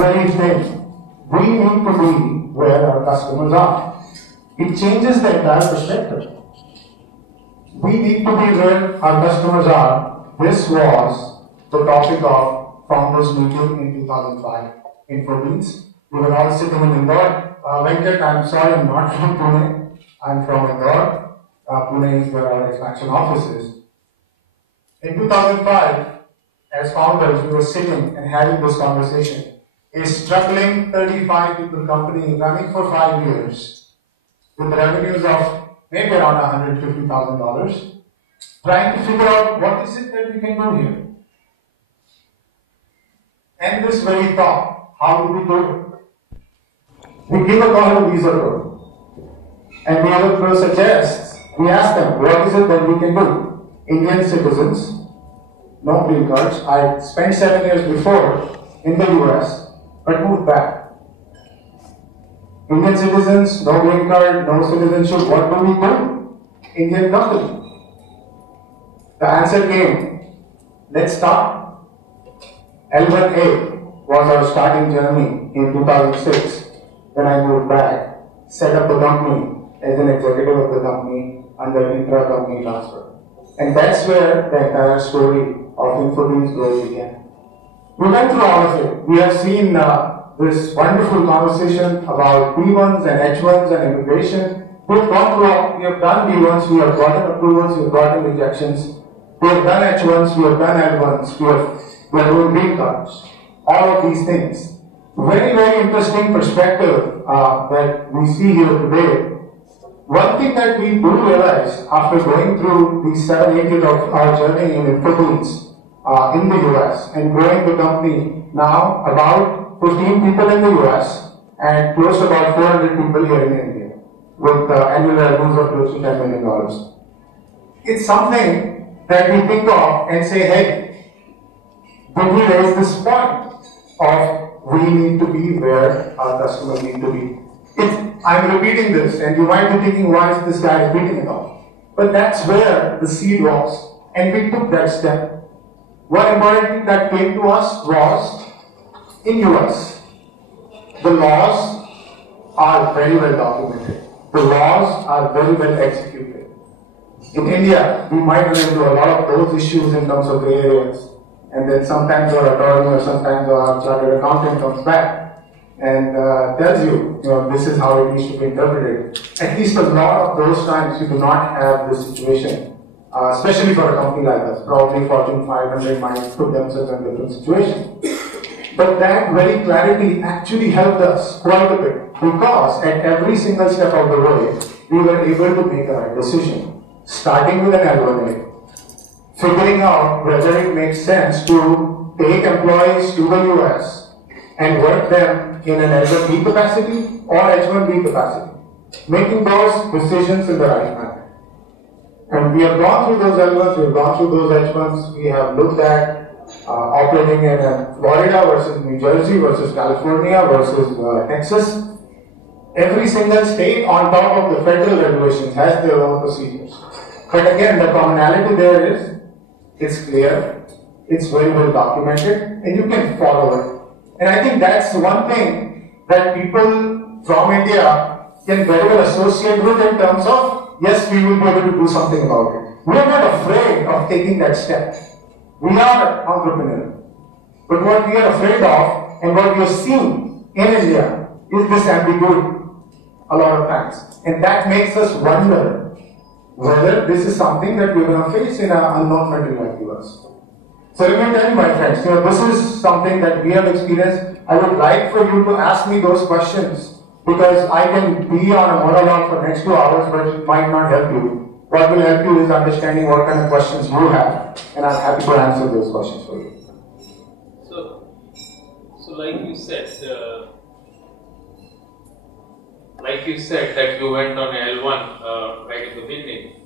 very thing, we need to be where our customers are. It changes the entire perspective. We need to be where our customers are. This was the topic of founders meeting in 2005 InfoBeans. We were all sitting in Indore. Venkat, I'm sorry, I'm not from Pune. I'm from Indore. Pune is where our expansion office is. In 2005, as founders, we were sitting and having this conversation. A struggling 35 people company running for 5 years with revenues of maybe around $150,000, trying to figure out what is it that we can do here. And this very thought, how do we do it? We give a call to Visa Pro. And Visa Pro suggests, we ask them, what is it that we can do? Indian citizens, no green cards. I spent 7 years before in the US, but moved back. Indian citizens, no green card, no citizenship, what do we do? Indian company. The answer came, let's start. L1A was our starting journey in 2006 when I moved back, set up the company as an executive of the company under intra-company transfer. And that's where the entire story of InfoBeans growth began. We went through all of it. We have seen this wonderful conversation about B1s and H1s and immigration. We have gone through all, we have done B1s, we have gotten approvals, we have gotten rejections. We have done H1s, we have done L1s, we are doing green cards. All of these things. Very, very interesting perspective that we see here today. One thing that we do realize after going through these 7-8 years of our journey in InfoBeans in the US and growing the company now about 15 people in the US and close to about 400 people here in India with annual revenues of close to $10 million. It's something that we think of and say, hey, did we raise this point of we need to be where our customers need to be? I'm repeating this, and you might be thinking, why is this guy repeating it all? But that's where the seed was, and we took that step. One important thing that came to us was, in US, the laws are very well documented. The laws are very well executed. In India, we might run into a lot of those issues in terms of gray areas, and then sometimes our attorney or sometimes our chartered accountant comes back and tells you, this is how it needs to be interpreted. At least a lot of those times you do not have this situation, especially for a company like us. Probably Fortune 500 might put themselves in a different situation. But that very clarity actually helped us quite a bit because at every single step of the way, we were able to make a right decision. Starting with an L1A, figuring out whether it makes sense to take employees to the US and work them in an L1B capacity or H1B capacity, making those decisions in the right manner. And we have gone through those L1s, we have gone through those H1s, we have looked at operating in Florida versus New Jersey versus California versus Texas. Every single state on top of the federal regulations has their own procedures. But again, the commonality there is, it's clear, it's very well documented, and you can follow it. And I think that's one thing that people from India can very well associate with in terms of, yes, we will be able to do something about it. We are not afraid of taking that step. We are entrepreneurial. But what we are afraid of and what we are seeing in India is this ambiguity a lot of times. And that makes us wonder whether this is something that we're going to face in an unknown country like US. So let me tell you, my friends, this is something that we have experienced. I would like for you to ask me those questions because I can be on a monologue for the next 2 hours, but it might not help you. What will help you is understanding what kind of questions you have, and I'm happy to answer those questions for you. So like you said that you went on L1 right in the beginning.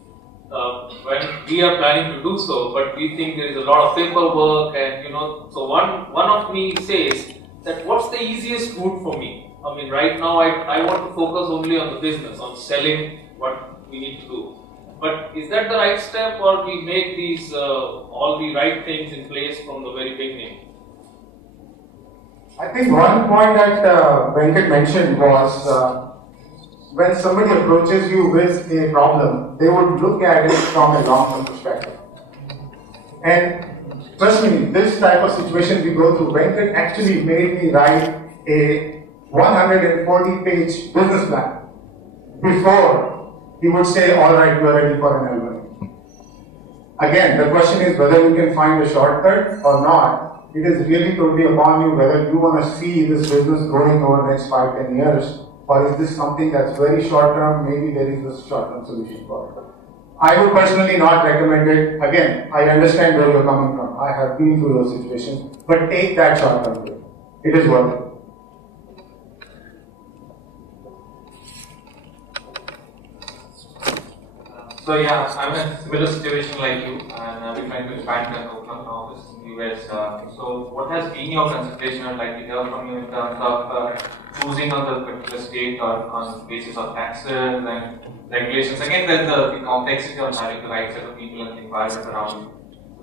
When we are planning to do so, but we think there is a lot of paperwork and so one of me says that what's the easiest route for me? I mean, right now I want to focus only on the business, on selling what we need to do. But is that the right step, or we make these all the right things in place from the very beginning? I think one point that Venkat mentioned was when somebody approaches you with a problem, they would look at it from a long-term perspective. And trust me, this type of situation we go through, Venkat actually made me write a 140-page business plan before he would say, all right, you are ready for an L1. Again, the question is whether you can find a shortcut or not. It is really totally upon you whether you want to see this business growing over the next 5-10 years, or is this something that's very short term, maybe there is a short term solution for it. I would personally not recommend it. Again, I understand where you're coming from. I have been through those situations, but take that short term way. It is worth it. So yeah, I'm in a similar situation like you, and I've been trying to expand the Oakland office in the US. So what has been your consideration? I'd like to hear from you in terms of choosing on the particular state or on the basis of taxes and regulations. Again, there's the complexity of having the right set of people and the environment around you.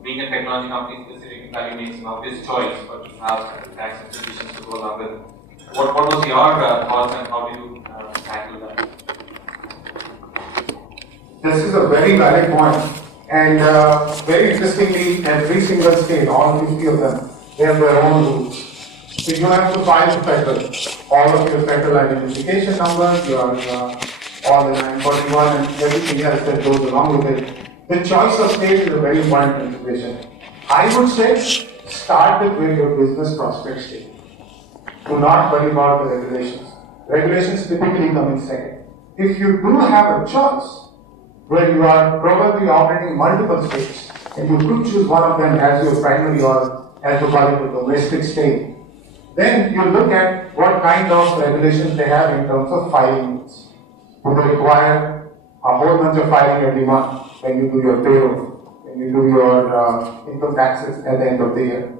Being a technology company, specifically Silicon makes an obvious choice, but you have tax institutions to go along with. What was your thoughts and how do you tackle that? This is a very valid point, and very interestingly, every single state, all 50 of them, they have their own rules. So you have to file the federal, all of your federal identification numbers, your all the 941 and everything else that goes along with it. The choice of state is a very important consideration. I would say start with where your business prospects state. Do not worry about the regulations. Regulations typically come in second. If you do have a choice, where you are probably operating in multiple states, and you could choose one of them as your primary or as you call it, a domestic state, then you look at what kind of regulations they have in terms of filing rules. Do they require a whole bunch of filing every month when you do your payroll, when you do your income taxes at the end of the year?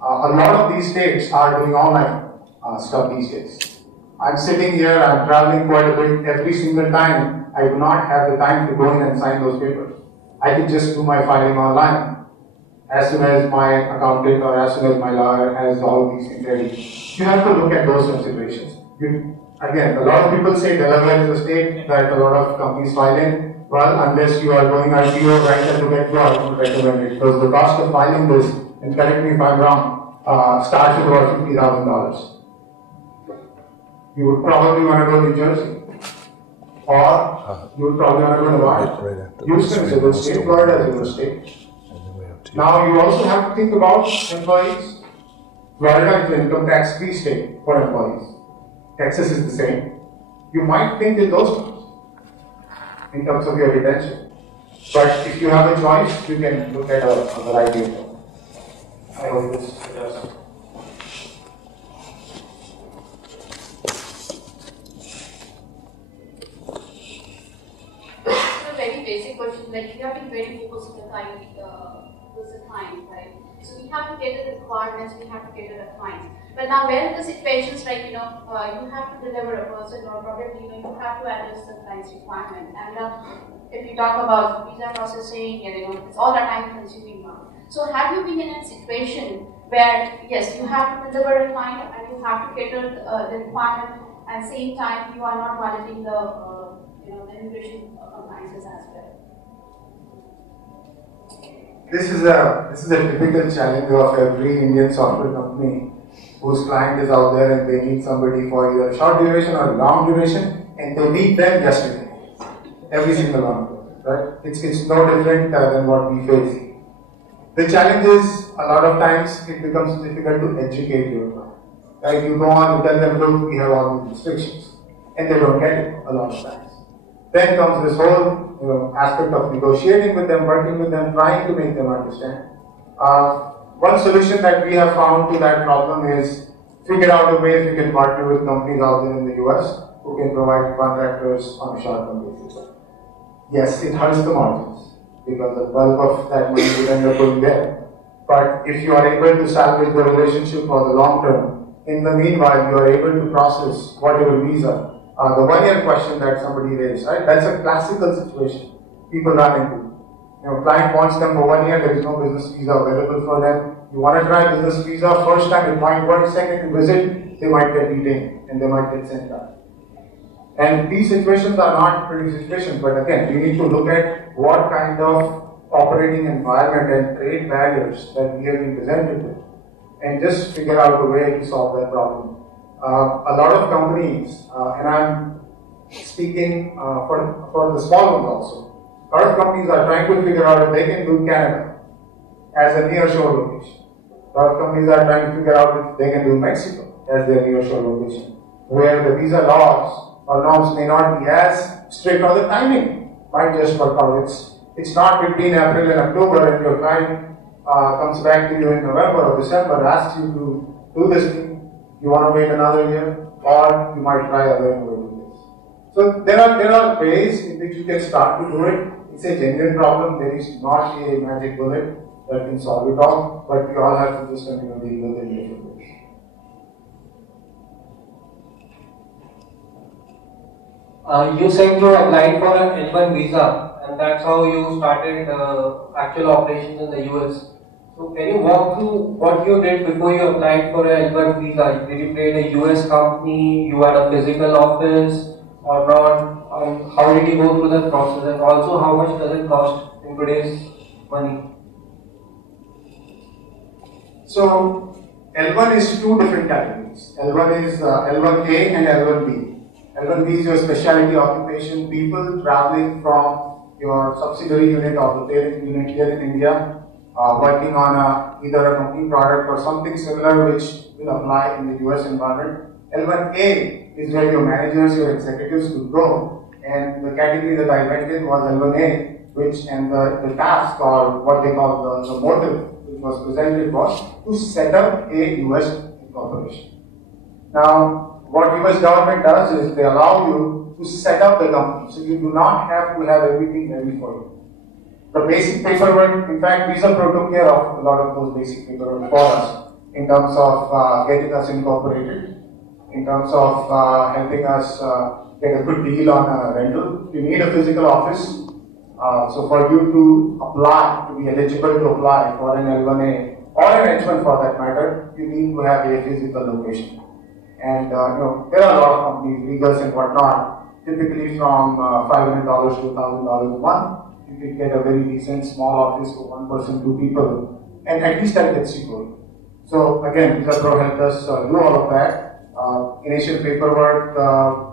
A lot of these states are doing online stuff these days. I'm sitting here, I'm traveling quite a bit every single time. I do not have the time to go in and sign those papers. I can just do my filing online. As soon as my accountant or as soon as my lawyer has all of these things ready. You have to look at those considerations. Again, a lot of people say Delaware is a state that a lot of companies file in. Well, unless you are going IPO right at the get-go, I would recommend it. Because the cost of filing this, and correct me if I'm wrong, starts at about $50,000. You would probably want to go to New Jersey. Or you would probably want to go to Nevada. Houston is a good state, Florida is a good state. Now you also have to think about employees. Florida is an income tax free state for employees. Texas is the same. You might think in those terms, in terms of your retention. But if you have a choice, you can look at a variety of them. I hope this does. Basic question, like we have been very focused on the client, right? So we have to get the requirements, we have to get the clients. But now where are the situations like, you have to deliver a person or probably, you have to address the client's requirement. And if you talk about visa processing, and it's all the time consuming one. So have you been in a situation where, yes, you have to deliver a client and you have to cater the requirement, at the same time you are not violating the the immigration compliances as well? This is a typical challenge of every Indian software company whose client is out there and they need somebody for either short duration or long duration, and they need them yesterday. Every single one, right? It's no different than what we face. The challenge is a lot of times it becomes difficult to educate your client. Right? You go on, you tell them, look, we have all these restrictions, and they don't get it a lot of times. Then comes this whole aspect of negotiating with them, working with them, trying to make them understand. One solution that we have found to that problem is figure out a way if you can partner with companies out there in the US who can provide contractors on a short-term basis. Yes, it hurts the margins because the bulk of that money will end up going there. But if you are able to salvage the relationship for the long term, in the meanwhile you are able to process whatever visa. The 1 year question that somebody raised, right? That's a classical situation people run into. Client wants them for 1 year, there is no business visa available for them. You want to try business visa, first time it might work, second you visit, they might get detained and they might get sent back. And these situations are not pretty situations, but again, we need to look at what kind of operating environment and trade barriers that we have been presented with, and just figure out a way to solve that problem. A lot of companies, and I'm speaking for the small ones also, a lot of companies are trying to figure out if they can do Canada as a near-shore location. A lot of companies are trying to figure out if they can do Mexico as their near-shore location, where the visa laws or norms may not be as strict, or the timing might just work out. It's not between April and October and your client comes back to you in November or December, asks you to do this thing. You want to wait another year, or you might try other innovative ways. So there are ways in which you can start to do it. It's a genuine problem. There is not a magic bullet that can solve it all, but we all have to just continue dealing with it in different ways. You said you applied for an L1 visa, and that's how you started actual operations in the US. So can you walk through what you did before you applied for an L1 visa? Did you create a US company? You had a physical office or not? How did you go through that process? And also, how much does it cost in today's money? So L1 is two different categories. L1 is L1A and L1B. L1B is your specialty occupation, people traveling from your subsidiary unit or the parent unit here in India, working on either a company product or something similar which will apply in the US environment. L1A is where your managers, your executives will go, and the category that I went in was L1A, which, and the task, or what they call the motive which was presented, was to set up a US corporation. Now, what US government does is they allow you to set up the company, so you do not have to have everything ready for you. The basic paperwork, in fact, VisaPro took care of a lot of those basic paperwork for us in terms of getting us incorporated, in terms of helping us get a good deal on a rental. You need a physical office, so for you to apply, to be eligible to apply for an L1A or an H1 for that matter, you need to have a physical location. And there are a lot of companies, legals and whatnot, typically from $500 to $1,000 a month. You can get a very decent small office for one person, two people, and at least that gets you going. So again, VisaPro helped us do all of that. Initial paperwork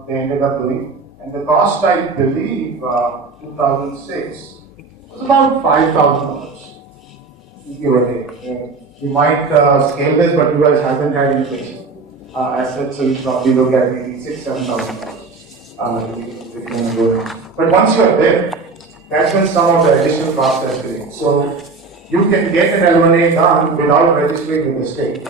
they ended up doing, and the cost, I believe, 2006 was about $5,000, give or take. We might scale this, but you guys haven't had inflation. Assets, so you probably look at maybe $6,000-7,000. But once you are there, that's when some of the additional costs are escalate. So you can get an L1A done without registering with the state.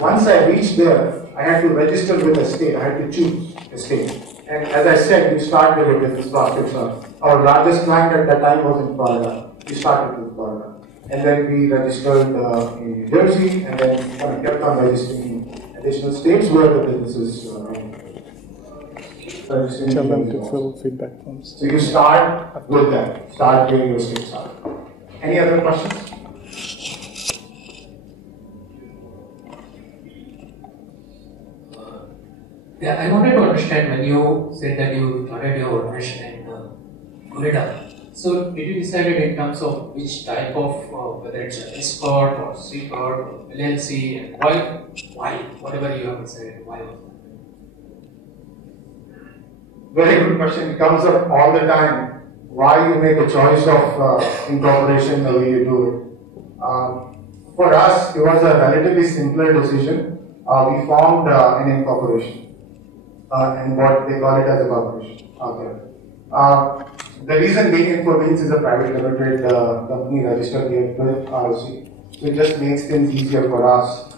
Once I reached there, I had to register with the state. I had to choose a state. And as I said, we started with business prospects. Our largest client at that time was in Florida. We started with Florida. And then we registered in New Jersey, and then we kept on registering additional states where the businesses Tell them to fill feedback forms. So you start with that. Start where your states are. Any other questions? Yeah, I wanted to understand when you said that you started your operation in Florida. So did you decide in terms of which type of, whether it's an S corp or C corp or LLC, and why, whatever you have decided, why? Very good question. It comes up all the time. Why you make a choice of incorporation the way you do it. For us, it was a relatively simpler decision. We formed an incorporation, and what they call it as a corporation. Okay. The reason being, InfoBeans is a private limited company registered here with ROC. So it just makes things easier for us.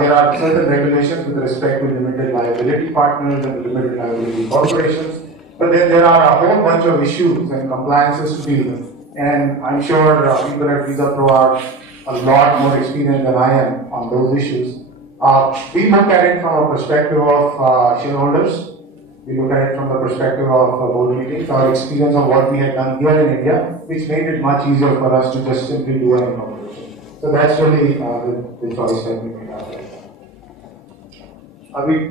There are certain regulations with respect to limited liability partners and limited liability corporations, but then there are a whole bunch of issues and compliances to deal with. And I'm sure people at VisaPro are a lot more experienced than I am on those issues. We look at it from a perspective of shareholders. We look at it from the perspective of board meetings, our experience of what we had done here in India, which made it much easier for us to just simply do an incorporation. So that's really the choice that we made out there.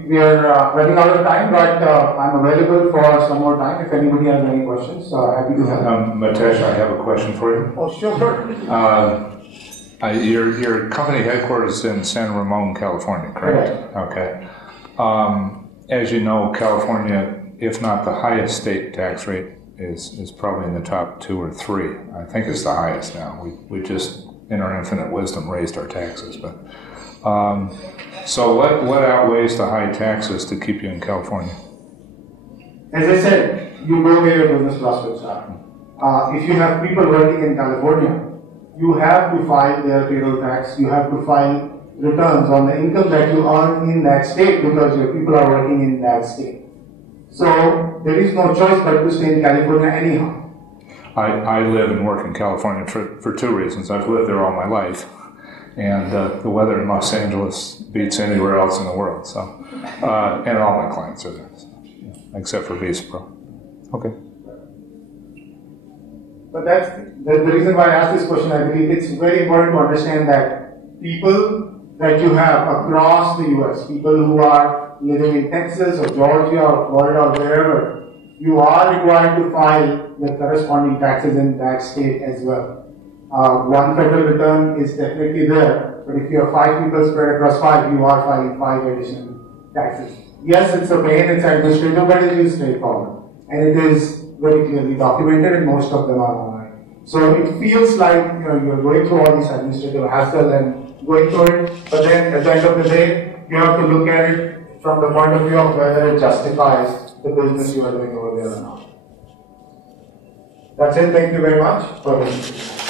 We are running out of time, but I'm available for some more time if anybody has any questions. Happy to help. Mitesh, I have a question for you. Oh, sure. Your company headquarters is in San Ramon, California, correct? Correct. Okay. As you know, California, if not the highest state tax rate, is probably in the top 2 or 3. I think it's the highest now. We just, in our infinite wisdom, raised our taxes. But so what outweighs the high taxes to keep you in California? As I said, you go where your business prospects are. If you have people working in California, you have to file their payroll tax. You have to file returns on the income that you earn in that state because your people are working in that state. So there is no choice but to stay in California anyhow. I live and work in California for 2 reasons. I've lived there all my life, and the weather in Los Angeles beats anywhere else in the world. So, and all my clients are there, so, except for Visa Pro. Okay. But that's the reason why I asked this question. I believe it's very important to understand that people that you have across the US, people who are living in Texas or Georgia or Florida or wherever, you are required to file the corresponding taxes in that state as well. One federal return is definitely there, but if you have 5 people spread across 5, you are filing 5 additional taxes. Yes, it's a pain, it's administrative, but it is straightforward. And it is very clearly documented, and most of them are online. So it feels like you're going through all these administrative hassle and going through it, but then at the end of the day, you have to look at it from the point of view of whether it justifies the business you are doing over there or not. That's it. Thank you very much for listening.